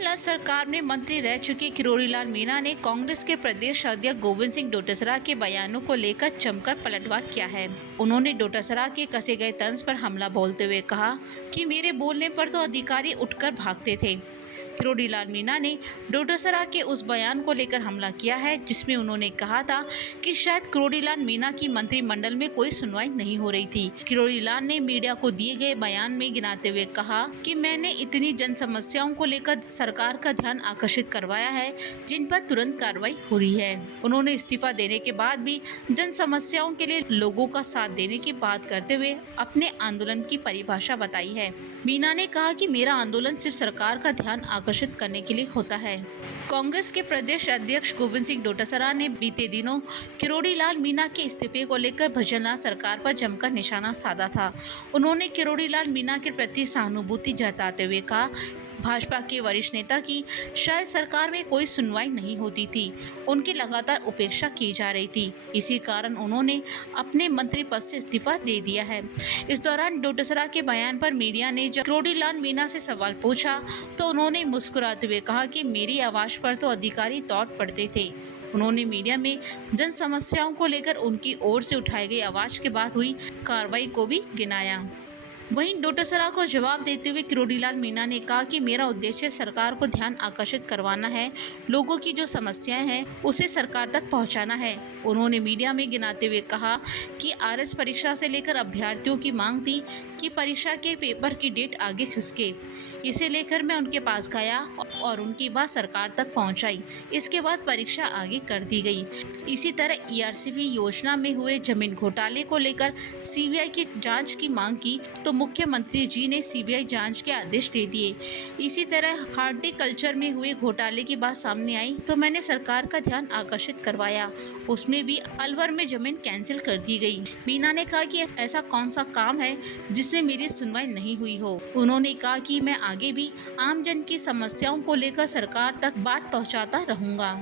भजनलाल सरकार में मंत्री रह चुके किरोड़ीलाल मीणा ने कांग्रेस के प्रदेश अध्यक्ष गोविंद सिंह डोटासरा के बयानों को लेकर जमकर पलटवार किया है। उन्होंने डोटासरा के कसे गए तंज पर हमला बोलते हुए कहा कि मेरे बोलने पर तो अधिकारी उठकर भागते थे। किरोड़ीलाल मीणा ने डोटासरा के उस बयान को लेकर हमला किया है जिसमें उन्होंने कहा था कि शायद किरोड़ीलाल मीणा की मंत्रिमंडल में कोई सुनवाई नहीं हो रही थी। किरोड़ीलाल ने मीडिया को दिए गए बयान में गिनाते हुए कहा कि मैंने इतनी जन समस्याओं को लेकर सरकार का ध्यान आकर्षित करवाया है जिन पर तुरंत कार्रवाई हो रही है। उन्होंने इस्तीफा देने के बाद भी जन समस्याओं के लिए लोगों का साथ देने की बात करते हुए अपने आंदोलन की परिभाषा बताई है। मीणा ने कहा कि मेरा आंदोलन सिर्फ सरकार का ध्यान आकर्षित करने के लिए होता है। कांग्रेस के प्रदेश अध्यक्ष गोविंद सिंह डोटासरा ने बीते दिनों किरोड़ीलाल मीणा के इस्तीफे को लेकर भजनलाल सरकार पर जमकर निशाना साधा था। उन्होंने किरोड़ीलाल मीणा के प्रति सहानुभूति जताते हुए कहा भाजपा के वरिष्ठ नेता की शायद सरकार में कोई सुनवाई नहीं होती थी, उनकी लगातार उपेक्षा की जा रही थी, इसी कारण उन्होंने अपने मंत्री पद से इस्तीफा दे दिया है। इस दौरान डोटासरा के बयान पर मीडिया ने जब किरोड़ीलाल मीणा से सवाल पूछा तो उन्होंने मुस्कुराते हुए कहा कि मेरी आवाज पर तो अधिकारी दौड़ पड़ते थे। उन्होंने मीडिया में जन समस्याओं को लेकर उनकी ओर से उठाई गई आवाज के बाद हुई कार्रवाई को भी गिनाया। वहीं डोटासरा को जवाब देते हुए किरोड़ीलाल मीणा ने कहा कि मेरा उद्देश्य सरकार को ध्यान आकर्षित करवाना है, लोगों की जो समस्याएं हैं उसे सरकार तक पहुंचाना है। उन्होंने मीडिया में गिनाते हुए कहा कि आरएस परीक्षा से लेकर अभ्यर्थियों की मांग थी कि परीक्षा के पेपर की डेट आगे खिसके। इसे लेकर मैं उनके पास गया और उनकी बात सरकार तक पहुंचाई। इसके बाद परीक्षा आगे कर दी गई। इसी तरह ईआरसीवी योजना में हुए जमीन घोटाले को लेकर सीबीआई की जांच की मांग की तो मुख्यमंत्री जी ने सीबीआई जांच के आदेश दे दिए। इसी तरह हार्टिकल्चर में हुए घोटाले की बात सामने आई तो मैंने सरकार का ध्यान आकर्षित करवाया, उसमें भी अलवर में जमीन कैंसिल कर दी गई। मीणा ने कहा कि ऐसा कौन सा काम है जिसमें मेरी सुनवाई नहीं हुई हो। उन्होंने कहा कि मैं आगे भी आम जन की समस्याओं को लेकर सरकार तक बात पहुंचाता रहूंगा।